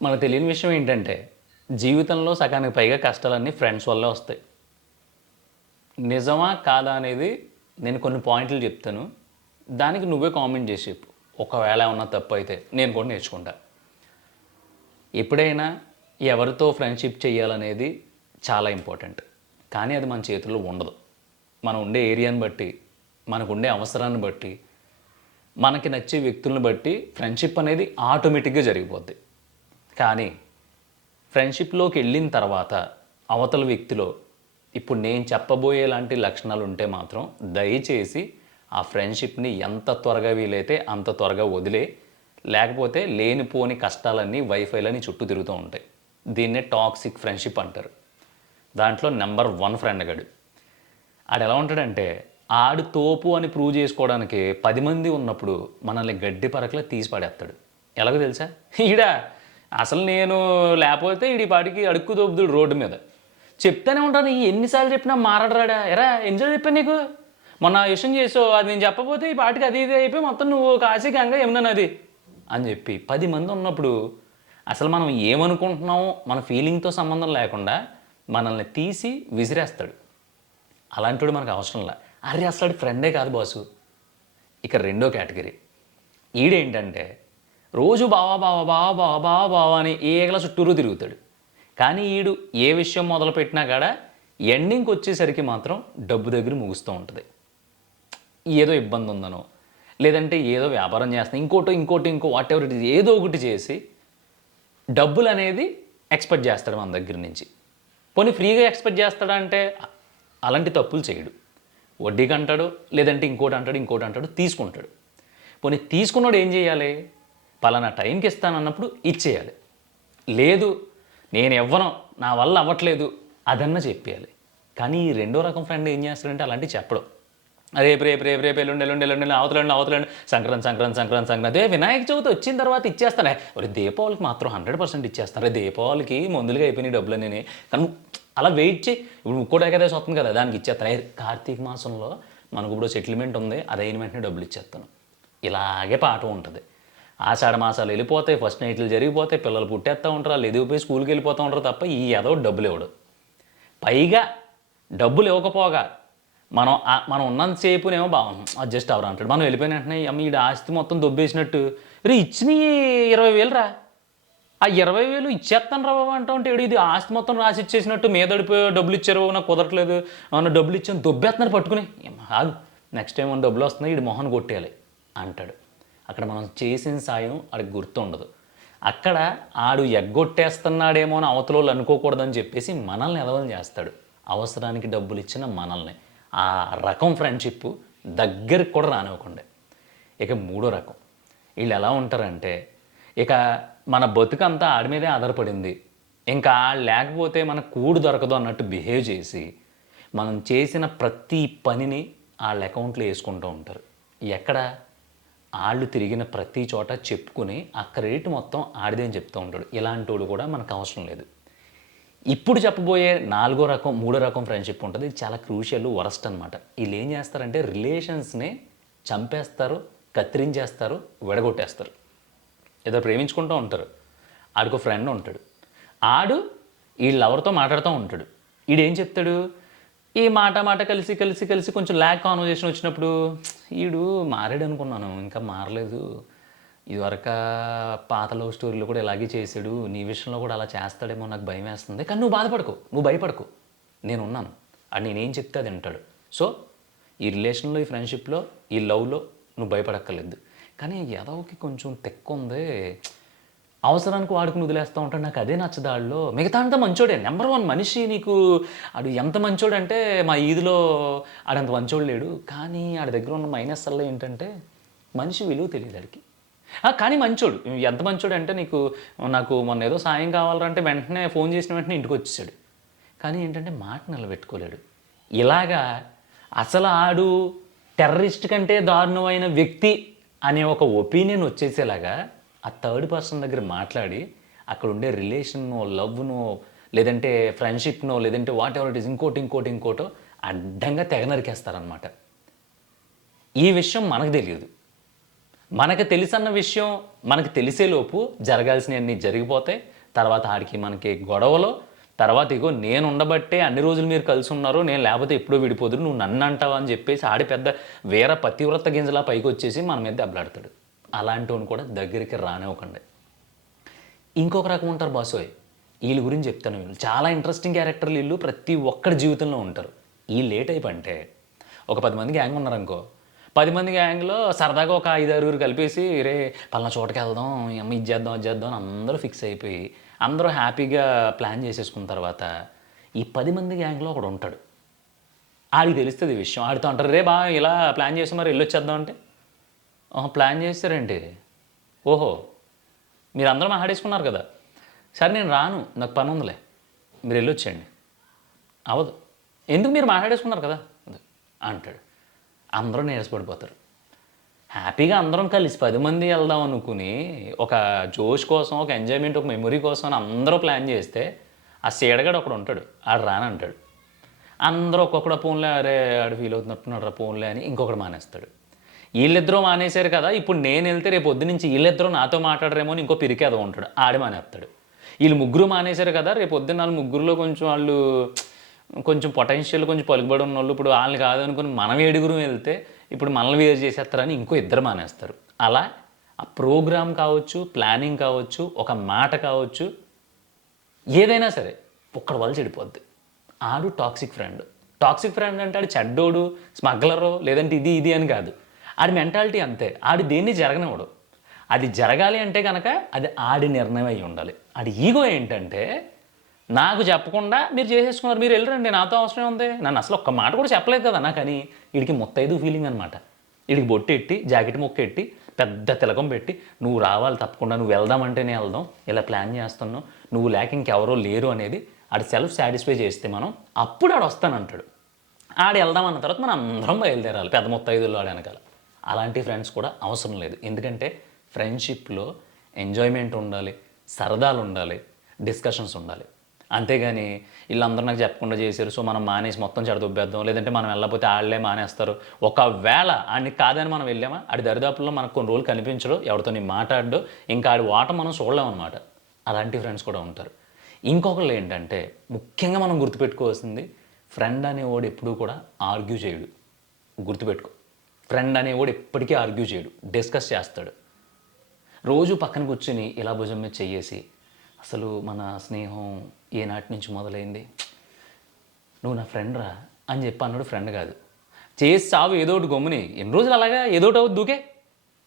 మనకు తెలియని విషయం ఏంటంటే, జీవితంలో సగానికి పైగా కష్టాలన్నీ ఫ్రెండ్స్ వల్లే వస్తాయి. నిజమా? కాదా? అనేది నేను కొన్ని పాయింట్లు చెప్తాను. దానికి నువ్వే కామెంట్ చేసి చెప్పు. ఒకవేళ ఏమన్నా తప్పైతే నేను కూడా నేర్చుకుంటా. ఎప్పుడైనా ఎవరితో ఫ్రెండ్‌షిప్ చేయాలనేది చాలా ఇంపార్టెంట్. కానీ అది మన చేతుల్లో ఉండదు. మనం ఉండే ఏరియాని బట్టి, మనకుండే అవసరాన్ని బట్టి, మనకి నచ్చే వ్యక్తులను బట్టి ఫ్రెండ్‌షిప్ అనేది ఆటోమేటిక్‌గా జరిగిపోద్ది. కానీ ఫ్రెండ్షిప్‌లోకి వెళ్ళిన తర్వాత అవతల వ్యక్తిలో ఇప్పుడు నేను చెప్పబోయే లాంటి లక్షణాలు ఉంటే మాత్రం దయచేసి ఆ ఫ్రెండ్షిప్‌ని ఎంత త్వరగా వీలైతే అంత త్వరగా వదిలేయి. లేకపోతే లేనిపోని కష్టాలన్నీ వైఫైలని చుట్టూ తిరుగుతూ ఉంటాయి. దీన్నే టాక్సిక్ ఫ్రెండ్షిప్ అంటారు. దాంట్లో నంబర్ 1 ఫ్రెండ్ గాడు. ఆడెలా ఉంటాడంటే ఆడు తోపు అని ప్రూవ్ చేసుకోవడానికి 10 మంది ఉన్నప్పుడు మనల్ని గడ్డి పరకలా తీసి పడేస్తాడు. ఎలాగో తెలుసా? ఈడా అసలు నేను లేకపోతే ఈడి పాటికి అడుక్కు దోపుదుడు రోడ్డు మీద. చెప్తానే ఉంటాను ఎన్నిసార్లు చెప్పినా మారడరాడా. ఎరా ఎన్నిసార్లు చెప్పాను నీకు? మొన్న ఆ విషయం చేసావు, అది నేను చెప్పకపోతే ఈ పాటికి అది ఇది అయిపోయి మొత్తం నువ్వు కాశీ గంగ యమున నది అని చెప్పి 10 మంది ఉన్నప్పుడు అసలు మనం ఏమనుకుంటున్నామో మన ఫీలింగ్తో సంబంధం లేకుండా మనల్ని తీసి విసిరేస్తాడు. అలాంటివాడు మనకు అవసరంలా. అరే అసలు ఫ్రెండే కాదు బాసు. ఇక రెండో కేటగిరీ ఈడేంటంటే రోజు బావా బావా బావా బావా బావా బావా అని ఏగల చుట్టూరు తిరుగుతాడు. కానీ ఈడు ఏ విషయం మొదలుపెట్టినా కాడ ఎండింగ్కి వచ్చేసరికి మాత్రం డబ్బు దగ్గర ముగుస్తూ ఉంటుంది. ఏదో ఇబ్బంది ఉందనో, లేదంటే ఏదో వ్యాపారం చేస్తున్నా ఇంకో వాట్ ఎవర్ ఇట్ ఈజ్ ఏదో ఒకటి చేసి డబ్బులు అనేది ఎక్స్పెక్ట్ చేస్తాడు మన దగ్గర నుంచి. పోనీ ఫ్రీగా ఎక్స్పెక్ట్ చేస్తాడా అంటే అలాంటి తప్పులు చేయడు. వడ్డీకి అంటాడు, లేదంటే ఇంకోటి అంటాడు, తీసుకుంటాడు. పోనీ తీసుకున్నాడు ఏం చేయాలి? పలానా టైంకి ఇస్తానన్నప్పుడు ఇచ్చేయాలి. లేదు నేను ఇవ్వను, నా వల్ల అవ్వట్లేదు అదన్నా చెప్పేయాలి. కానీ ఈ రెండో రకం ఫ్రెండ్ ఏం చేస్తాడంటే అలాంటివి చెప్పడం. రేపు ఎల్లుండి అవతలండి సంక్రాంతి అదే వినాయక చవితి వచ్చిన తర్వాత ఇచ్చేస్తానే. ఒరే దీపావళికి మాత్రం 100% ఇచ్చేస్తాను. రే దీపావళికి ముందులుగా అయిపోయినాయి డబ్బులన్నీ. కానీ అలా వెయిట్ చేయి, ఇప్పుడు ముక్కోటి ఏకాదశి వస్తుంది కదా, దానికి ఇచ్చేస్తాను. కార్తీక మాసంలో మనకు ఇప్పుడు సెటిల్మెంట్ ఉంది, అది అయిన వెంటనే డబ్బులు ఇచ్చేస్తాను. ఇలాగే పాట ఉంటుంది. ఆషాఢ మాసాలు వెళ్ళిపోతాయి, ఫస్ట్ నైట్లు జరిగిపోతాయి, పిల్లలు పుట్టేస్తూ ఉంటారు, వాళ్ళు ఎదిగిపోయి స్కూల్కి వెళ్ళిపోతూ ఉంటారు తప్ప ఈ ఏదో డబ్బులు ఇవ్వడు. పైగా డబ్బులు ఇవ్వకపోగా మనం ఉన్నంతసేపునేమో అడ్జస్ట్ అవరా అంటాడు. మనం వెళ్ళిపోయిన వెంటనే అమ్మ ఈ ఆస్తి మొత్తం దొబ్బేసినట్టు రే ఇచ్చినవి 20,000 రా, ఆ 20,000 ఇచ్చేస్తాను రా బాబు అంటూ ఉంటే ఇది ఆస్తి మొత్తం రాసి ఇచ్చేసినట్టు మీదడిపోయి డబ్బులు ఇచ్చారు నాకు కుదరట్లేదు అవును డబ్బులు ఇచ్చాను దొబ్బేస్తున్నారు పట్టుకుని. ఆగు నెక్స్ట్ టైం మన డబ్బులు వస్తున్నాయి ఇది మొహన్ కొట్టేయాలి అంటాడు. అక్కడ మనం చేసిన సాయం ఆడికి గుర్తుండదు. అక్కడ ఆడు ఎగ్గొట్టేస్తున్నాడేమో అని అవతలోళ్ళు అనుకోకూడదని చెప్పేసి మనల్ని ఎదవని చేస్తాడు. అవసరానికి డబ్బులు ఇచ్చిన మనల్ని. ఆ రకం ఫ్రెండ్షిప్ దగ్గరికి కూడా రానివ్వకుండా. ఇక మూడో రకం వీళ్ళు ఎలా ఉంటారంటే ఇక మన బతుకంతా ఆడి మీదే ఆధారపడింది, ఇంకా లేకపోతే మన కూడు దొరకదు అన్నట్టు బిహేవ్ చేసి మనం చేసిన ప్రతి పనిని వాళ్ళ అకౌంట్లో వేసుకుంటూ ఉంటారు. ఎక్కడ వాళ్ళు తిరిగిన ప్రతి చోట చెప్పుకుని ఆ క్రెడిట్ మొత్తం ఆడిదే అని చెప్తూ ఉంటాడు. ఇలాంటి వాడు కూడా మనకు అవసరం లేదు. ఇప్పుడు చెప్పబోయే మూడో రకం ఫ్రెండ్షిప్ ఉంటుంది. ఇది చాలా క్రూషియల్, వరస్ట్ అనమాట. వీళ్ళు ఏం చేస్తారంటే రిలేషన్స్ని చంపేస్తారు, కత్తిరించేస్తారు, విడగొట్టేస్తారు. ఏదో ప్రేమించుకుంటూ ఉంటారు, ఆడికో ఫ్రెండ్ ఉంటాడు, ఆడు వీళ్ళెవరితో మాట్లాడుతూ ఉంటాడు. ఈడేం చెప్తాడు, ఈ మాట కలిసి కొంచెం ల్యాగ్ కాన్వర్జేషన్ వచ్చినప్పుడు ఈడు మారాడు అనుకున్నాను ఇంకా మారలేదు, ఇదివరకు పాత లవ్ స్టోరీలో కూడా ఇలాగే చేశాడు, నీ విషయంలో కూడా అలా చేస్తాడేమో నాకు భయం వేస్తుంది. కానీ నువ్వు బాధపడకు, నువ్వు భయపడకు, నేనున్నాను, అది నేనేం చెప్తే అది వింటాడు. సో ఈ రిలేషన్లో, ఈ ఫ్రెండ్షిప్లో, ఈ లవ్లో నువ్వు భయపడక్కర్లేదు. కానీ ఎదవకి కొంచెం తెక్కు ఉంది, అవసరానికి వాడుకుని వదిలేస్తూ ఉంటాడు, నాకు అదే నచ్చదాళ్ళలో. మిగతా అంతా మంచోడే, నెంబర్ 1 మనిషి. నీకు ఆడు ఎంత మంచోడంటే మా ఈదిలో ఆడంత మంచోడు లేడు. కానీ ఆడి దగ్గర ఉన్న మైనస్ అల్ల ఏంటంటే మనిషి విలువ తెలియదు ఆడికి. కానీ మంచోడు, ఎంత మంచోడు అంటే నాకు మొన్న ఏదో సాయం కావాలంటే వెంటనే ఫోన్ చేసిన వెంటనే ఇంటికి వచ్చేసాడు. కానీ ఏంటంటే మాట నిలబెట్టుకోలేడు. ఇలాగా అసలు ఆడు టెర్రరిస్ట్ కంటే దారుణమైన వ్యక్తి అనే ఒక ఒపీనియన్ వచ్చేసేలాగా ఆ థర్డ్ పర్సన్ దగ్గర మాట్లాడి అక్కడ ఉండే రిలేషన్నో, లవ్నో, లేదంటే ఫ్రెండ్షిప్నో, లేదంటే వాట్ ఎవర్ ఇట్ ఈస్ ఇంకోటో అడ్డంగా తెగ నరికేస్తారనమాట. ఈ విషయం మనకు తెలియదు. మనకు తెలుసన్న విషయం మనకు తెలిసేలోపు జరగాల్సినవన్నీ జరిగిపోతాయి. తర్వాత ఆడికి మనకి గొడవలో తర్వాత ఇగో నేను ఉండబట్టే అన్ని రోజులు మీరు కలిసి ఉన్నారు, నేను లేకపోతే ఎప్పుడో విడిపోదురు, నువ్వు నన్ను అంటావా అని చెప్పేసి ఆడి పెద్ద వేరే పతివ్రత గింజలా పైకి వచ్చేసి మన మీద దెబ్బలాడతాడు. అలాంటి వాడిని కూడా దగ్గరికి రానివ్వకండి. ఇంకొక రకం ఉంటారు బాసోయ్, వీళ్ళ గురించి చెప్తాను. వీళ్ళు చాలా ఇంట్రెస్టింగ్ క్యారెక్టర్లు, వీళ్ళు ప్రతి ఒక్కరి జీవితంలో ఉంటారు. వీళ్ళు ఏ టైప్ అంటే, ఒక 10 మంది గ్యాంగ్ ఉన్నారనుకో, 10 మంది గ్యాంగ్లో సరదాగా ఒక 5-6 కలిపేసి రే పలానా చోటకి వెళ్దాం, అమ్మ ఇది చేద్దాం అది చేద్దాం అని అందరూ ఫిక్స్ అయిపోయి అందరూ హ్యాపీగా ప్లాన్ చేసేసుకున్న తర్వాత ఈ 10 మంది గ్యాంగ్లో ఒకడు ఉంటాడు. ఆడికి తెలుస్తుంది ఈ విషయం. ఆడితో అంటారు రే బా ఇలా ప్లాన్ చేసి మరి వెళ్ళొచ్చేద్దాం అంటే, ప్లాన్ చేస్తారేంటి, ఓహో మీరు అందరూ మాట్లాడేసుకున్నారు కదా, సరే నేను రాను నాకు పని ఉందిలే మీరు వెళ్ళొచ్చేయండి. అవదు, ఎందుకు మీరు మాట్లాడేసుకున్నారు కదా అంటాడు. అందరూ నీరసపడిపోతారు. హ్యాపీగా అందరం కలిసి 10 మంది వెళ్దాం అనుకుని ఒక జోష్ కోసం, ఒక ఎంజాయ్మెంట్, ఒక మెమొరీ కోసం అని అందరూ ప్లాన్ చేస్తే ఆ సీడగాడు ఒకడు ఉంటాడు, ఆడు రానంటాడు. అందరూ ఒక్కొక్కడు ఫోన్లే అరే ఆడు ఫీల్ అవుతున్నట్టున్నాడు రా ఫోన్లే అని ఇంకొకడు మానేస్తాడు. వీళ్ళిద్దరూ మానేశారు కదా, ఇప్పుడు నేను వెళ్తే రేపు పొద్దు నుంచి వీళ్ళిద్దరూ నాతో మాట్లాడరేమో అని ఇంకో పిరికేదో ఉంటాడు, ఆడి మానేస్తాడు. వీళ్ళు ముగ్గురు మానేశారు కదా, రేపు పొద్దున్న వాళ్ళు ముగ్గురులో కొంచెం వాళ్ళు కొంచెం పొటెన్షియల్ కొంచెం పలుకుబడి ఉన్న వాళ్ళు ఇప్పుడు వాళ్ళని కాదనుకుని మనం 7గురు వెళ్తే ఇప్పుడు మనల్ని వేరు చేసేస్తారని ఇంకో ఇద్దరు మానేస్తారు. అలా ఆ ప్రోగ్రామ్ కావచ్చు, ప్లానింగ్ కావచ్చు, ఒక మాట కావచ్చు, ఏదైనా సరే ఒక్కడి వల్ల చెడిపోద్ది. ఆడు టాక్సిక్ ఫ్రెండ్. టాక్సిక్ ఫ్రెండ్ అంటే ఆడు చెడ్డోడు, స్మగ్లరు, లేదంటే ఇది అని కాదు. ఆడి మెంటాలిటీ అంతే. ఆడి దేన్ని జరగనివ్వడు. అది జరగాలి అంటే కనుక అది ఆడి నిర్ణయం అయి ఉండాలి. ఆడి ఈగో ఏంటంటే నాకు చెప్పకుండా మీరు చేసేసుకున్నారు, మీరు వెళ్ళరండి నాతో అవసరం ఉంది, నన్ను అసలు ఒక్క మాట కూడా చెప్పలేదు కదా నాకని వీడికి మొత్తైదు ఫీలింగ్ అనమాట. వీడికి బొట్టు ఎట్టి జాకెట్ మొక్క ఎట్టి పెద్ద తిలకం పెట్టి నువ్వు రావాలి తప్పకుండా, నువ్వు వెళ్దామంటేనే వెళ్దాం, ఇలా ప్లాన్ చేస్తున్నావు, నువ్వు లేక ఇంకెవరో లేరు అనేది ఆడు సెల్ఫ్ సాటిస్ఫై చేస్తే మనం అప్పుడు ఆడు వస్తానంటాడు. ఆడు వెళ్దాం అన్న తర్వాత మనం అందరం బయలుదేరాలి పెద్ద మొత్తైదుల్లో ఆడు వెనకాల. అలాంటి ఫ్రెండ్స్ కూడా అవసరం లేదు. ఎందుకంటే ఫ్రెండ్షిప్లో ఎంజాయ్మెంట్ ఉండాలి, సరదాలు ఉండాలి, డిస్కషన్స్ ఉండాలి. అంతేగాని వీళ్ళందరూ నాకు చెప్పకుండా చేశారు సో మనం మానేసి మొత్తం చెడదొబ్బేద్దాం, లేదంటే మనం వెళ్ళకపోతే వాళ్ళే మానేస్తారు. ఒకవేళ ఆడిని కాదని మనం వెళ్ళామా ఆడి దరిదాపుల్లో మనకు కొన్ని రోజులు కనిపించడు, ఎవరితో నీ మాట్లాడు, ఇంకా ఆడి వాట మనం చూడలేమన్నమాట. అలాంటి ఫ్రెండ్స్ కూడా ఉంటారు. ఇంకొకళ్ళు ఏంటంటే ముఖ్యంగా మనం గుర్తుపెట్టుకోవాల్సింది, ఫ్రెండ్ అనేవాడు ఎప్పుడూ కూడా ఆర్గ్యూ చేయడు. గుర్తుపెట్టుకో, ఫ్రెండ్ అనేవాడు ఎప్పటికీ ఆర్గ్యూ చేయడు, డిస్కస్ చేస్తాడు. రోజు పక్కన కూర్చుని ఇలా భుజం మీద చెయ్యేసి అసలు మన స్నేహం ఏనాటి నుంచి మొదలైంది, నువ్వు నా ఫ్రెండ్ రా అని చెప్పి అన్నాడు. ఫ్రెండ్ కాదు, చేసి చావు ఏదో ఒకటి గమ్ముని ఎన్ని రోజులు అలాగా ఏదో ఒకటి అవుతుంది దూకే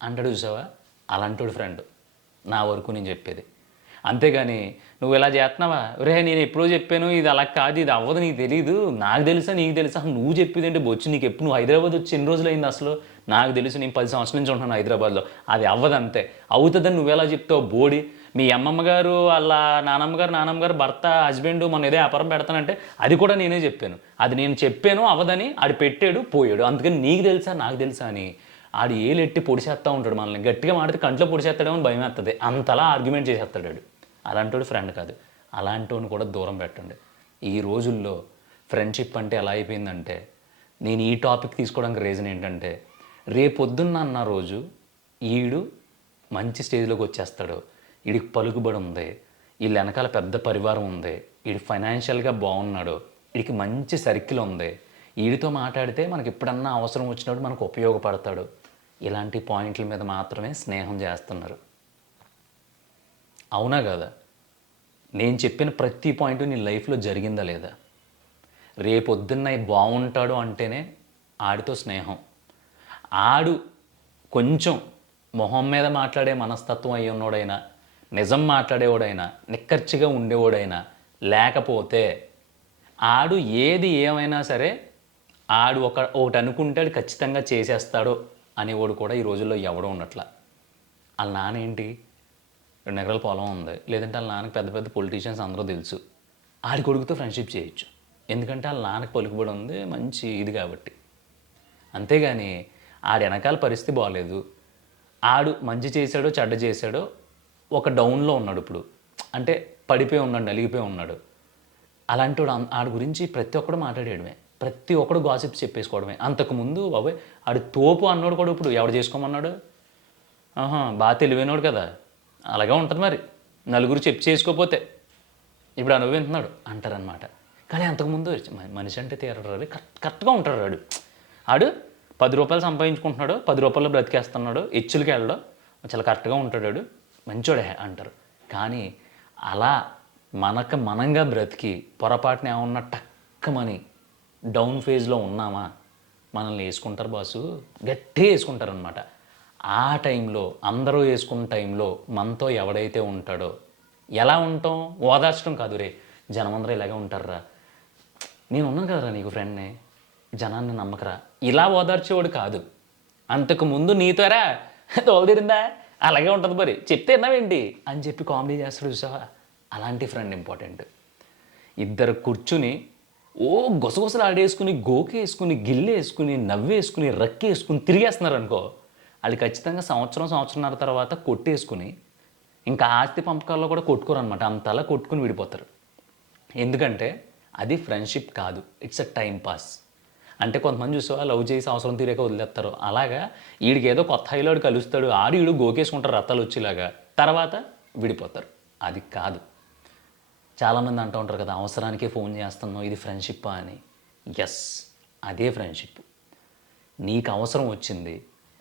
అంటాడు. చూసావా, అలాంటి ఫ్రెండ్ నా వరకు నేను చెప్పేది. అంతేగాని నువ్వు ఇలా చేస్తున్నావా, రే నేను ఎప్పుడో చెప్పాను ఇది అలా కాదు, ఇది అవ్వదు, నీకు తెలియదు, నాకు తెలుసా నీకు తెలుసా, నువ్వు చెప్పేది అంటే బొచ్చు, నీకు ఎప్పుడు నువ్వు హైదరాబాద్ వచ్చి ఎన్ని రోజులు అయింది అసలు, నాకు తెలుసు నేను 10 సంవత్సరాల నుంచి ఉంటున్నాను హైదరాబాద్లో, అది అవ్వదు అంతే. అవుతుందని నువ్వెలా చెప్తావు బోడి, మీ అమ్మమ్మ గారు వాళ్ళ నానమ్మ గారు భర్త హస్బెండ్ మొన్న ఏదో వ్యాపారం పెడతానంటే అది కూడా నేనే చెప్పాను, అది నేను చెప్పాను అవ్వదని ఆడు పెట్టాడు పోయాడు, అందుకని నీకు తెలుసా నాకు తెలుసా అని ఆడు ఏలెట్టి పొడిచేస్తూ ఉంటాడు. మనల్ని గట్టిగా మాడితే కంట్లో పొడిచేస్తాడేమో అని భయం వేస్తుంది, అంతలా ఆర్గ్యుమెంట్ చేసేస్తాడు వాడు. అలాంటి ఫ్రెండ్ కాదు. అలాంటి కూడా దూరం పెట్టండి. ఈ రోజుల్లో ఫ్రెండ్షిప్ అంటే ఎలా అయిపోయిందంటే, నేను ఈ టాపిక్ తీసుకోవడానికి రీజన్ ఏంటంటే, రేపొద్దున్న అన్న రోజు ఈడు మంచి స్టేజ్లోకి వచ్చేస్తాడు, వీడికి పలుకుబడి ఉంది, వీళ్ళ వెనకాల పెద్ద పరివారం ఉంది, వీడి ఫైనాన్షియల్గా బాగున్నాడు, వీడికి మంచి సర్కిల్ ఉంది, వీడితో మాట్లాడితే మనకి ఎప్పుడన్నా అవసరం వచ్చినప్పుడు మనకు ఉపయోగపడతాడు, ఇలాంటి పాయింట్ల మీద మాత్రమే స్నేహం చేస్తున్నారు. అవునా కదా? నేను చెప్పిన ప్రతి పాయింట్ నీ లైఫ్లో జరిగిందా లేదా? రేపొద్దున్న బాగుంటాడు అంటేనే ఆడితో స్నేహం. ఆడు కొంచెం మొహం మీద మాట్లాడే మనస్తత్వం అయ్యి ఉన్నోడైనా, నిజం మాట్లాడేవాడైనా, నిక్కర్చిగా ఉండేవాడైనా, లేకపోతే ఆడు ఏది ఏమైనా సరే ఆడు ఒకటి అనుకుంటాడు ఖచ్చితంగా చేసేస్తాడు అనేవాడు కూడా ఈ రోజుల్లో ఎవడో ఉన్నట్ల. వాళ్ళ నాన్న ఏంటి 2 ఎకరాల పొలం ఉంది, లేదంటే వాళ్ళ నాన్నకి పెద్ద పెద్ద పొలిటీషియన్స్ అందరూ తెలుసు, ఆడి కొడుకుతో ఫ్రెండ్షిప్ చేయొచ్చు, ఎందుకంటే వాళ్ళ నాన్నకి పలుకుబడి ఉంది, మంచి ఇది కాబట్టి. అంతేగాని ఆడి వెనకాల పరిస్థితి బాగలేదు, ఆడు మంచి చేశాడో చెడ్డ చేశాడో ఒక డౌన్లో ఉన్నాడు, ఇప్పుడు అంటే పడిపోయి ఉన్నాడు, నలిగిపోయి ఉన్నాడు, అలాంటి వాడు ఆడి గురించి ప్రతి ఒక్కడు మాట్లాడేయడమే, ప్రతి ఒక్కడు గాసిప్స్ చెప్పేసుకోవడమే. అంతకుముందు బాబాయ్ ఆడు తోపు అన్నాడు కూడా ఇప్పుడు ఎవడు చేసుకోమన్నాడు, ఆహా, బాగా తెలివైనోడు కదా, అలాగే ఉంటుంది మరి, నలుగురు చెప్పు చేసుకోపోతే ఇప్పుడు అనుభవిస్తున్నాడు అంటారనమాట. కానీ అంతకుముందు మనిషి అంటే తీరడు, కరెక్ట్గా ఉంటాడు ఆడు. ఆడు 10 రూపాయలు సంపాదించుకుంటున్నాడు, 10 రూపాయలు బ్రతికేస్తున్నాడు, హెచ్చులకి వెళ్ళడం, చాలా కరెక్ట్గా ఉంటాడు ఆడు, మంచోడే అంటారు. కానీ అలా మనంగా బ్రతికి పొరపాటున ఏమన్నా టక్కమని డౌన్ ఫేజ్లో ఉన్నామా, మనల్ని వేసుకుంటారు బాసు, గట్టిగా వేసుకుంటారనమాట. ఆ టైంలో అందరూ వేసుకున్న టైంలో మనతో ఎవడైతే ఉంటాడో, ఎలా ఉంటాం, ఓదార్చడం కాదు, రే జనమందరూ ఇలాగే ఉంటారా, నేను ఉన్నాను కదరా నీకు ఫ్రెండ్ని, జనాన్ని నమ్మకరా, ఇలా ఓదార్చేవాడు కాదు. అంతకుముందు నీతోరా తోలుదిరిందా, అలాగే ఉంటుంది మరి, చెప్తే విన్నావేంటి అని చెప్పి కామెడీ చేస్తాడు చూసావా, అలాంటి ఫ్రెండ్ ఇంపార్టెంట్. ఇద్దరు కూర్చుని ఓ గొసగొసలు ఆడేసుకుని, గోకేసుకుని, గిల్లేసుకుని, నవ్వేసుకుని, రక్కేసుకుని తిరిగేస్తున్నారు అనుకో, వాళ్ళు ఖచ్చితంగా సంవత్సరంన్నర తర్వాత కొట్టేసుకుని ఇంకా ఆస్తి పంపకాల్లో కూడా కొట్టుకోరు అనమాట, అంతలా కొట్టుకుని విడిపోతారు. ఎందుకంటే అది ఫ్రెండ్షిప్ కాదు, ఇట్స్ అ టైం పాస్. అంటే కొంతమంది చూసావా లవ్ చేసి అవసరం తీరాక వదిలేస్తారు, అలాగా వీడికి ఏదో కొత్త హైలోడు కలుస్తాడు, ఈడు గోకేసుకుంటారు రత్తాలు వచ్చేలాగా, తర్వాత విడిపోతారు. అది కాదు. చాలామంది అంటూ ఉంటారు కదా, అవసరానికే ఫోన్ చేస్తున్నావు, ఇది ఫ్రెండ్షిప్పా అని. ఎస్, అదే ఫ్రెండ్షిప్. నీకు అవసరం వచ్చింది,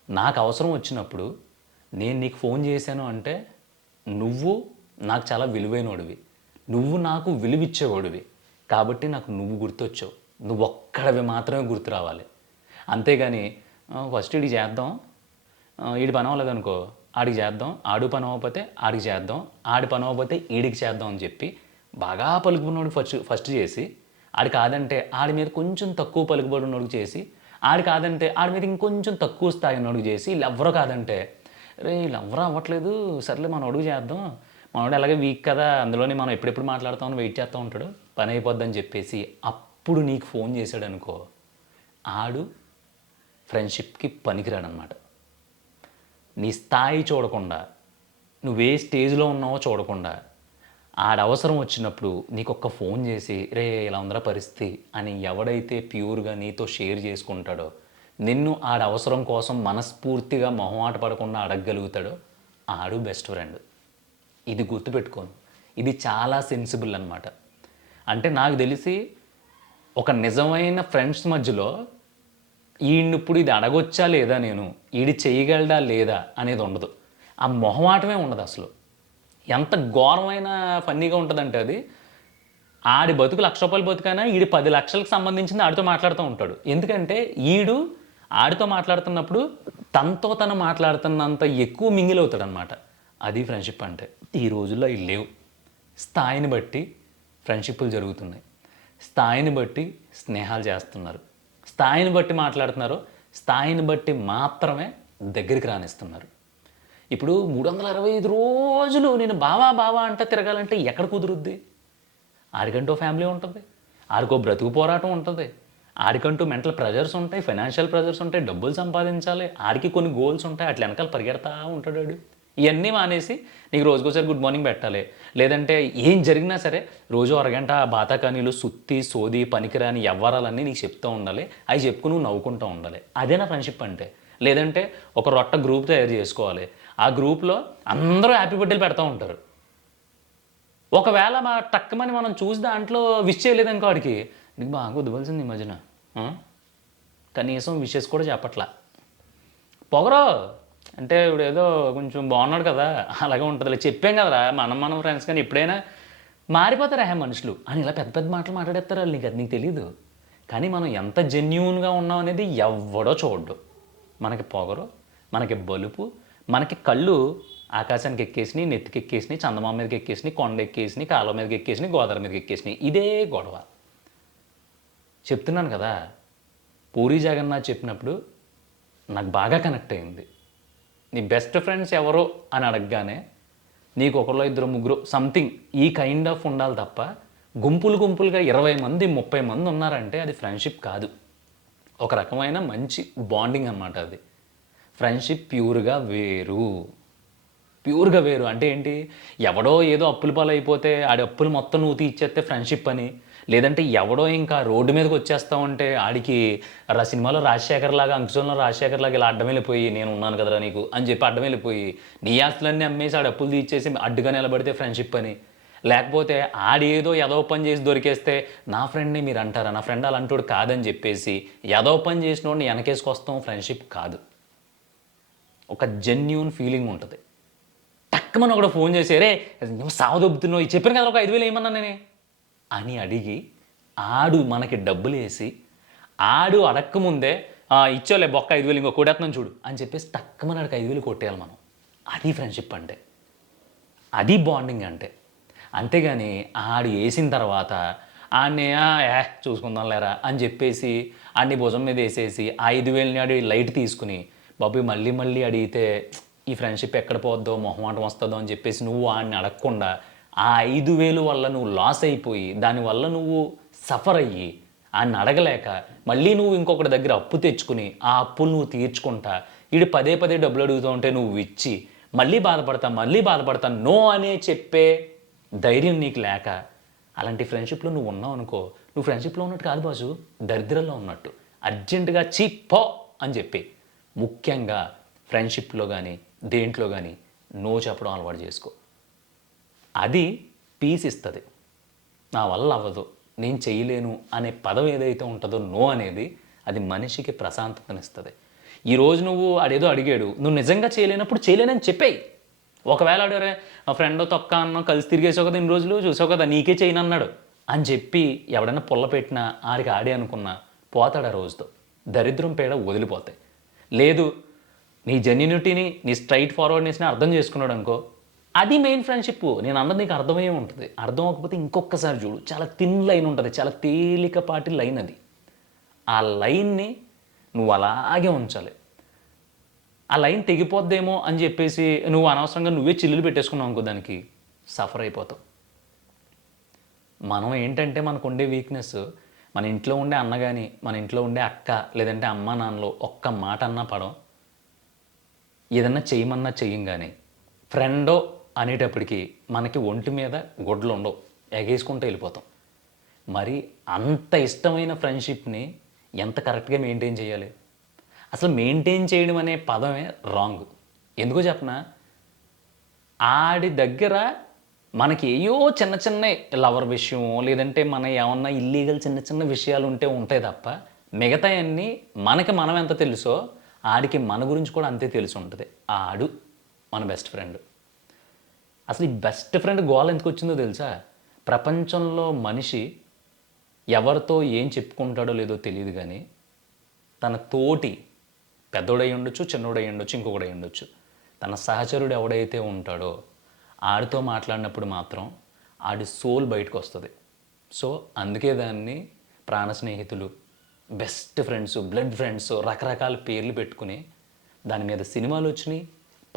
నాకు అవసరం వచ్చినప్పుడు నేను నీకు ఫోన్ చేశాను అంటే నువ్వు నాకు చాలా విలువైనోడివి, నువ్వు నాకు విలువిచ్చేవాడివి, కాబట్టి నాకు నువ్వు గుర్తొచ్చావు. నువ్వు ఒక్కడవి మాత్రమే గుర్తు రావాలి. అంతేగాని ఫస్ట్ వీడికి చేద్దాం, వీడి పని అవ్వలేదనుకో ఆడికి చేద్దాం, ఆడు పని అవ్వకపోతే ఆడికి చేద్దాం, ఆడి పని అవ్వకపోతే ఈడికి చేద్దాం అని చెప్పి బాగా పలుకుబడినోడు ఫస్ట్ చేసి, ఆడి కాదంటే ఆడి మీద కొంచెం తక్కువ పలుకుబడినోడికి చేసి, ఆడి కాదంటే ఆడి మీద ఇంకొంచెం తక్కువ స్థాయి ఉన్నోడికి చేసి, వీళ్ళెవ్వరూ కాదంటే రే వీళ్ళెవ్వరూ అవ్వట్లేదు, సర్లే మనం అడుగు చేద్దాం, మనోడు అలాగే వీక్ కదా, అందులోనే మనం ఎప్పుడెప్పుడు మాట్లాడుతామని వెయిట్ చేస్తూ ఉంటాడు, పని అయిపోద్దని చెప్పేసి అప్పుడు నీకు ఫోన్ చేశాడు అనుకో, ఆడు ఫ్రెండ్షిప్కి పనికిరాడనమాట. నీ స్థాయి చూడకుండా, నువ్వే స్టేజ్లో ఉన్నావో చూడకుండా, ఆడవసరం వచ్చినప్పుడు నీకు ఒక్క ఫోన్ చేసి రే ఇలా ఉందరా పరిస్థితి అని ఎవడైతే ప్యూర్గా నీతో షేర్ చేసుకుంటాడో, నిన్ను ఆడవసరం కోసం మనస్ఫూర్తిగా మొహమాట పడకుండా అడగగలుగుతాడో, ఆడు బెస్ట్ ఫ్రెండ్. ఇది గుర్తుపెట్టుకోను, ఇది చాలా సెన్సిబుల్ అనమాట. అంటే నాకు తెలిసి ఒక నిజమైన ఫ్రెండ్స్ మధ్యలో ఈయన్నిప్పుడు ఇది అడగొచ్చా లేదా, నేను ఈడి చేయగలడా లేదా అనేది ఉండదు, ఆ మొహమాటమే ఉండదు అసలు. ఎంత ఘోరమైన ఫన్నీగా ఉంటుందంటే అది, ఆడి బతుకు ₹1,00,000 బతుకైనా ఈడి 10 లక్షలకు సంబంధించింది ఆడితో మాట్లాడుతూ ఉంటాడు. ఎందుకంటే ఈడు ఆడితో మాట్లాడుతున్నప్పుడు తనతో తను మాట్లాడుతున్నంత ఎక్కువ మింగిల్ అవుతాడు అనమాట. అది ఫ్రెండ్షిప్ అంటే. ఈ రోజుల్లో ఇవి లేవు. స్థాయిని బట్టి ఫ్రెండ్షిప్లు జరుగుతున్నాయి, స్థాయిని బట్టి స్నేహాలు చేస్తున్నారు, స్థాయిని బట్టి మాట్లాడుతున్నారు, స్థాయిని బట్టి మాత్రమే దగ్గరికి రానిస్తున్నారు. ఇప్పుడు 365 రోజులు నేను బావా అంటే తిరగాలంటే ఎక్కడ కుదురుద్ది? ఆడికంటూ ఫ్యామిలీ ఉంటుంది, ఆడికో బ్రతుకు పోరాటం ఉంటుంది, ఆడికంటూ మెంటల్ ప్రెజర్స్ ఉంటాయి, ఫైనాన్షియల్ ప్రెజర్స్ ఉంటాయి, డబ్బులు సంపాదించాలి, ఆడికి కొన్ని గోల్స్ ఉంటాయి, అట్లా వెనకాల పరిగెడతా ఉంటాడు వాడు. ఇవన్నీ మానేసి నీకు రోజుకోసారి గుడ్ మార్నింగ్ పెట్టాలి, లేదంటే ఏం జరిగినా సరే రోజు అరగంట బాతాకానీలు సుత్తి సోది పనికిరాని వ్యవహారాలన్నీ నీకు చెప్తూ ఉండాలి, అవి చెప్పుకు నువ్వు నవ్వుకుంటూ ఉండాలి. అదేనా ఫ్రెండ్షిప్ అంటే? లేదంటే ఒక రొట్ట గ్రూప్ తయారు చేసుకోవాలి, ఆ గ్రూప్లో అందరూ హ్యాపీ బర్త్డేలు పెడతా ఉంటారు. ఒకవేళ మా టక్కమని మనం చూసి దాంట్లో విష్ చేయలేదనుకో, వాడికి నీకు బాగా వదిలిసింది ఈ మధ్యన, కనీసం విషెస్ కూడా చెప్పట్లా. పొగరో అంటే ఇప్పుడు ఏదో కొంచెం బాగున్నాడు కదా అలాగే ఉంటుంది, చెప్పాం కదరా మనం ఫ్రెండ్స్, కానీ ఎప్పుడైనా మారిపోతారా మనుషులు అని ఇలా పెద్ద పెద్ద మాటలు మాట్లాడేస్తారు వాళ్ళు. నీకు అది నీకు తెలీదు. కానీ మనం ఎంత జెన్యూన్గా ఉన్నాం అనేది ఎవడో చూడ్డు. మనకి పొగరు, మనకి బలుపు, మనకి కళ్ళు ఆకాశానికి ఎక్కేసినాయి, నెత్తికి ఎక్కేసినాయి, చందమామ మీదకి ఎక్కేసినాయి, కొండ ఎక్కేసినాయి, కాలువ మీదకి ఎక్కేసినాయి, గోదావరి మీదకి ఎక్కేసినాయి. ఇదే గొడవ. చెప్తున్నాను కదా, పూరి జగన్నాథ్ చెప్పినప్పుడు నాకు బాగా కనెక్ట్ అయింది. నీ బెస్ట్ ఫ్రెండ్స్ ఎవరో అని అడగగానే నీకు ఒకళ్ళు ఇద్దరు ముగ్గురు సంథింగ్ ఈ కైండ్ ఆఫ్ ఉండాలి తప్ప, గుంపులుగా 20 మంది 30 మంది ఉన్నారంటే అది ఫ్రెండ్షిప్ కాదు. ఒక రకమైన మంచి బాండింగ్ అన్నమాట అది. ఫ్రెండ్షిప్ ప్యూర్గా వేరు అంటే ఏంటి? ఎవడో ఏదో అప్పుల పాలు అయిపోతే ఆడి అప్పులు మొత్తం నువ్వు తీర్చేస్తే ఫ్రెండ్షిప్ అని, లేదంటే ఎవడో ఇంకా రోడ్డు మీదకి వచ్చేస్తా ఉంటే ఆడికి సినిమాలో రాజశేఖర్ లాగా అంకుశంలో రాజశేఖర్ లాగా ఇలా అడ్డం వెళ్ళిపోయి నేను ఉన్నాను కదరా నీకు అని చెప్పి అడ్డం వెళ్ళిపోయి నీ ఆస్తులన్నీ అమ్మేసి ఆడు అప్పులు తీర్చేసి అడ్డుగా నిలబడితే ఫ్రెండ్షిప్ అని, లేకపోతే ఆడేదో ఏదో పని చేసి దొరికేస్తే నా ఫ్రెండ్ని మీరు అంటారా, నా ఫ్రెండ్ అలాంటోడు కాదని చెప్పేసి ఏదో పని చేసిన వాడిని వెనకేసుకొస్తాం ఫ్రెండ్షిప్ కాదు. ఒక జెన్యూన్ ఫీలింగ్ ఉంటుంది. టక్కుమని ఒకడు ఫోన్ చేసి రే సావదొబ్బుతున్నావు చెప్పాను కదా ఒక 5,000 ఏమన్నా నేనే అని అడిగి ఆడు మనకి డబ్బులు వేసి ఆడు అడక్కముందే ఇచ్చోలే బొక్క 5,000 ఇంకో కొట్టేస్తున్నాను చూడు అని చెప్పేసి టక్కుమని ఆడికి 5,000 కొట్టేయాలి మనం. అది ఫ్రెండ్షిప్ అంటే, అది బాండింగ్ అంటే. అంతేగాని ఆడు వేసిన తర్వాత ఆడిని చూసుకుందాం లేరా అని చెప్పేసి ఆడిని భుజం మీద వేసేసి 5,000ని ఆడి లైట్ తీసుకుని బాబు మళ్ళీ మళ్ళీ అడిగితే ఈ ఫ్రెండ్షిప్ ఎక్కడ పోద్దో మొహమాటం వస్తుందో అని చెప్పేసి నువ్వు ఆడిని అడగకుండా ఆ 5,000 వల్ల నువ్వు లాస్ అయిపోయి దానివల్ల నువ్వు సఫర్ అయ్యి ఆడిని అడగలేక మళ్ళీ నువ్వు ఇంకొకటి దగ్గర అప్పు తెచ్చుకుని ఆ అప్పులు నువ్వు తీర్చుకుంటా వీడు పదే పదే డబ్బులు అడుగుతూ ఉంటే నువ్వు ఇచ్చి మళ్ళీ బాధపడతా నో అనే చెప్పే ధైర్యం నీకు లేక అలాంటి ఫ్రెండ్షిప్లో నువ్వు ఉన్నావు అనుకో, నువ్వు ఫ్రెండ్షిప్లో ఉన్నట్టు కాదు బాసు, దరిద్రంలో ఉన్నట్టు. అర్జెంటుగా పో అని చెప్పి ముఖ్యంగా ఫ్రెండ్షిప్లో కానీ దేంట్లో కానీ నో చెప్పడం అలవాటు చేసుకో. అది పీస్ ఇస్తుంది. నా వల్ల అవ్వదు, నేను చేయలేను అనే పదం ఏదైతే ఉంటుందో నో అనేది, అది మనిషికి ప్రశాంతతనిస్తుంది. ఈరోజు నువ్వు అడేదో అడిగాడు, నువ్వు నిజంగా చేయలేనప్పుడు చేయలేనని చెప్పేయి. ఒకవేళ అడిగారే మా ఫ్రెండ్ తొక్క అన్న కలిసి తిరిగేసావు కదా ఇన్ని రోజులు చూసావు కదా నీకే చేయను అన్నాడు అని చెప్పి ఎవడైనా పుల్ల పెట్టినా ఆడికి ఆడే అనుకున్నా పోతాడు ఆ రోజుతో. దరిద్రం పేడ వదిలిపోతాయి. లేదు నీ జెన్యూనిటీని నీ స్ట్రైట్ ఫార్వర్డ్నెస్ని అర్థం చేసుకున్నాడు అనుకో, అది మెయిన్ ఫ్రెండ్షిప్. నేను అన్నది నీకు అర్థమయ్యే ఉంటుంది. అర్థం అవ్వకపోతే ఇంకొకసారి చూడు, చాలా థిన్ లైన్ ఉంటుంది, చాలా తేలికపాటి లైన్ అది. ఆ లైన్ని నువ్వు అలాగే ఉంచాలి. ఆ లైన్ తెగిపోద్దేమో అని చెప్పేసి నువ్వు అనవసరంగా నువ్వే చిల్లులు పెట్టేసుకున్నావు అనుకో, దానికి సఫర్ అయిపోతావు. మనం ఏంటంటే మనకు ఉండే వీక్నెస్, మన ఇంట్లో ఉండే అన్న కానీ మన ఇంట్లో ఉండే అక్క లేదంటే అమ్మ నాన్నలో ఒక్క మాట అన్నా పడం, ఏదన్నా చేయమన్నా చెయ్యం. కానీ ఫ్రెండో అనేటప్పటికీ మనకి ఒంటి మీద గుడ్లు ఉండవు, ఎగేసుకుంటూ వెళ్ళిపోతాం. మరి అంత ఇష్టమైన ఫ్రెండ్షిప్ని ఎంత కరెక్ట్గా మెయింటైన్ చేయాలి? అసలు మెయింటైన్ చేయడం అనే పదమే రాంగ్. ఎందుకో చెప్పనా, ఆడి దగ్గర మనకి ఏయో చిన్న చిన్న లవర్ విషయం లేదంటే మన ఏమన్నా ఇల్లీగల్ చిన్న చిన్న విషయాలు ఉంటాయి తప్ప మిగతాయన్నీ మనకి మనం ఎంత తెలుసో ఆడికి మన గురించి కూడా అంతే తెలిసి ఉంటుంది. ఆడు మన బెస్ట్ ఫ్రెండ్. అసలు ఈ బెస్ట్ ఫ్రెండ్ గోల్ ఎందుకు వచ్చిందో తెలుసా? ప్రపంచంలో మనిషి ఎవరితో ఏం చెప్పుకుంటాడో లేదో తెలియదు, కానీ తన తోటి పెద్దోడై ఉండొచ్చు, చిన్నోడై ఉండొచ్చు, ఇంకొకడై ఉండొచ్చు, తన సహచరుడు ఎవడైతే ఉంటాడో ఆడితో మాట్లాడినప్పుడు మాత్రం ఆడి సోల్ బయటకు వస్తుంది. సో అందుకే దాన్ని ప్రాణ స్నేహితులు, బెస్ట్ ఫ్రెండ్స్, బ్లడ్ ఫ్రెండ్స్ రకరకాల పేర్లు పెట్టుకుని దాని మీద సినిమాలు వచ్చినాయి,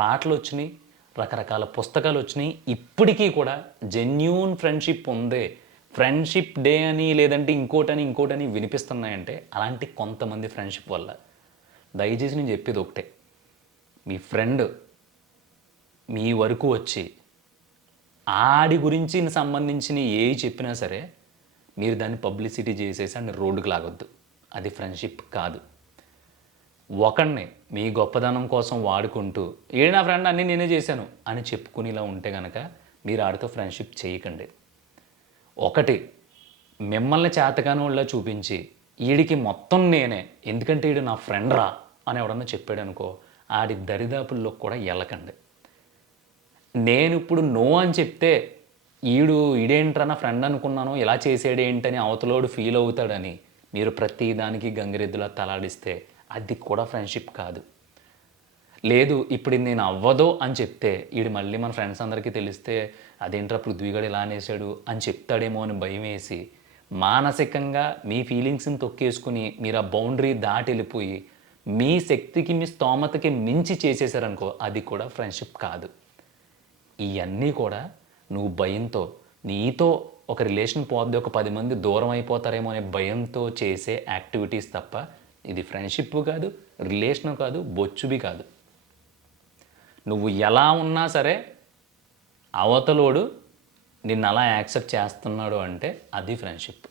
పాటలు వచ్చినాయి, రకరకాల పుస్తకాలు వచ్చినాయి. ఇప్పటికీ కూడా జెన్యూన్ ఫ్రెండ్షిప్ ఉంది, ఫ్రెండ్షిప్ డే అని లేదంటే ఇంకోటని వినిపిస్తున్నాయంటే అలాంటి కొంతమంది ఫ్రెండ్షిప్ వల్ల. దయచేసి నేను చెప్పేది ఒకటే, మీ ఫ్రెండ్ మీ వరకు వచ్చి ఆడి గురించి సంబంధించిన ఏవి చెప్పినా సరే మీరు దాన్ని పబ్లిసిటీ చేసేసి అని రోడ్డుకు లాగొద్దు. అది ఫ్రెండ్షిప్ కాదు. ఒకడిని మీ గొప్పదనం కోసం వాడుకుంటూ ఏడు నా ఫ్రెండ్ అన్నీ నేనే చేశాను అని చెప్పుకునేలా ఉంటే కనుక మీరు ఆడితో ఫ్రెండ్షిప్ చేయకండి. ఒకటి మిమ్మల్ని చేతకాని వాళ్ళ చూపించి వీడికి మొత్తం నేనే ఎందుకంటే వీడు నా ఫ్రెండ్ రా అని ఎవడన్నా చెప్పాడు అనుకో, ఆడి దరిదాపుల్లో కూడా వెళ్ళకండి. నేను ఇప్పుడు నో అని చెప్తే ఈడేంట్రా నా ఫ్రెండ్ అనుకున్నాను ఇలా చేసాడేంటని అవతలోడు ఫీల్ అవుతాడని మీరు ప్రతి దానికి గంగిరెద్దులా తలాడిస్తే అది కూడా ఫ్రెండ్షిప్ కాదు. లేదు ఇప్పుడు నేను అవ్వదు అని చెప్తే వీడు మళ్ళీ మన ఫ్రెండ్స్ అందరికీ తెలిస్తే అదేంట్రా పృథ్వీగాడు ఇలా అనేసాడు అని చెప్తాడేమో అని భయం వేసి మానసికంగా మీ ఫీలింగ్స్ని తొక్కేసుకుని మీరు ఆ బౌండరీ దాటి వెళ్ళిపోయి మీ శక్తికి మీ స్తోమతకి మించి చేసేసారనుకో, అది కూడా ఫ్రెండ్షిప్ కాదు. ఇవన్నీ కూడా నువ్వు భయంతో, నీతో ఒక రిలేషన్ పోద్ది, ఒక 10 మంది దూరం అయిపోతారేమో అనే భయంతో చేసే యాక్టివిటీస్ తప్ప ఇది ఫ్రెండ్షిప్ కాదు, రిలేషను కాదు, బొచ్చుబి కాదు. నువ్వు ఎలా ఉన్నా సరే అవతలోడు నిన్ను అలా యాక్సెప్ట్ చేస్తున్నాడు అంటే అది ఫ్రెండ్షిప్.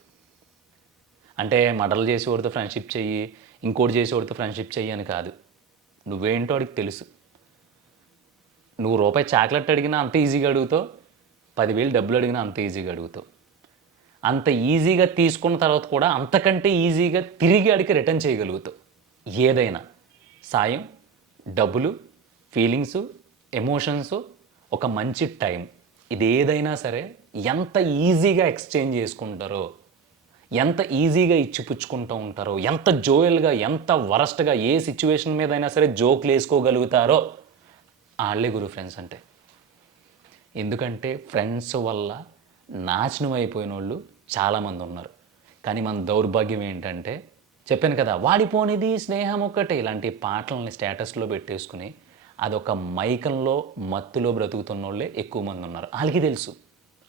అంటే మర్డర్లు చేసేవాడితో ఫ్రెండ్షిప్ చెయ్యి, ఇంకోటి చేసేవాడితో ఫ్రెండ్షిప్ చెయ్యి అని కాదు. నువ్వేంటో వాడికి తెలుసు. నువ్వు రూపాయి చాక్లెట్ అడిగినా అంత ఈజీగా అడుగుతావు, 10,000 డబ్బులు అడిగినా అంత ఈజీగా అడుగుతావు. అంత ఈజీగా తీసుకున్న తర్వాత కూడా అంతకంటే ఈజీగా తిరిగి అడిగి రిటర్న్ చేయగలుగుతావు. ఏదైనా సాయం, డబ్బులు, ఫీలింగ్సు, ఎమోషన్స్, ఒక మంచి టైం, ఇది ఏదైనా సరే ఎంత ఈజీగా ఎక్స్చేంజ్ చేసుకుంటారో, ఎంత ఈజీగా ఇచ్చిపుచ్చుకుంటూ ఉంటారో, ఎంత జోయల్గా, ఎంత వరస్ట్గా ఏ సిచ్యువేషన్ మీద అయినా సరే జోక్లు వేసుకోగలుగుతారో వాళ్ళే గురు ఫ్రెండ్స్ అంటే. ఎందుకంటే ఫ్రెండ్స్ వల్ల నాశనం అయిపోయిన వాళ్ళు చాలామంది ఉన్నారు. కానీ మన దౌర్భాగ్యం ఏంటంటే, చెప్పాను కదా, వాడిపోనిది స్నేహం ఒక్కటే, ఇలాంటి పాటలని స్టేటస్లో పెట్టేసుకుని అదొక మైకంలో మత్తులో బ్రతుకుతున్న వాళ్ళే ఎక్కువ మంది ఉన్నారు. వాళ్ళకి తెలుసు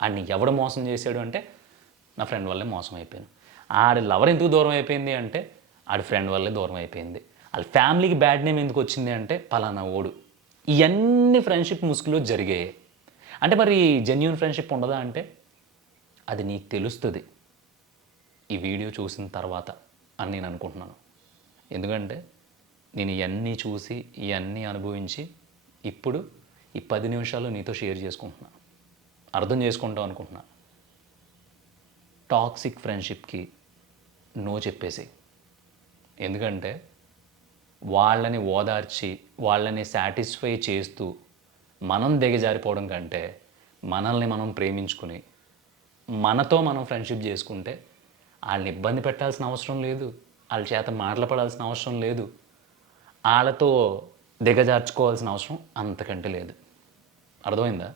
ఆడిని ఎవడు మోసం చేశాడు అంటే, నా ఫ్రెండ్ వల్లే మోసం అయిపోయాను. ఆడి లవర్ ఎందుకు దూరం అయిపోయింది అంటే, ఆడి ఫ్రెండ్ వల్లే దూరం అయిపోయింది. వాళ్ళ ఫ్యామిలీకి బ్యాడ్ నేమ్ ఎందుకు వచ్చింది అంటే, పలానా ఓడు. ఇవన్నీ ఫ్రెండ్షిప్ ముసుగులో జరిగాయి. అంటే మరి జెన్యూన్ ఫ్రెండ్షిప్ ఉండదా అంటే, అది నీకు తెలుస్తుంది ఈ వీడియో చూసిన తర్వాత అని నేను అనుకుంటున్నాను. ఎందుకంటే నేను ఇవన్నీ చూసి, ఇవన్నీ అనుభవించి ఇప్పుడు ఈ 10 నిమిషాలు నీతో షేర్ చేసుకుంటున్నాను, అర్థం చేసుకుంటాం అనుకుంటున్నాను. టాక్సిక్ ఫ్రెండ్షిప్కి నో చెప్పేసి. ఎందుకంటే వాళ్ళని ఓదార్చి, వాళ్ళని సాటిస్ఫై చేస్తూ మనం దిగజారిపోవడం కంటే, మనల్ని మనం ప్రేమించుకుని మనతో మనం ఫ్రెండ్షిప్ చేసుకుంటే వాళ్ళని ఇబ్బంది పెట్టాల్సిన అవసరం లేదు, వాళ్ళ చేత మాటలు పడాల్సిన అవసరం లేదు, వాళ్ళతో దిగజార్చుకోవాల్సిన అవసరం అంతకంటే లేదు. అర్థమైందా?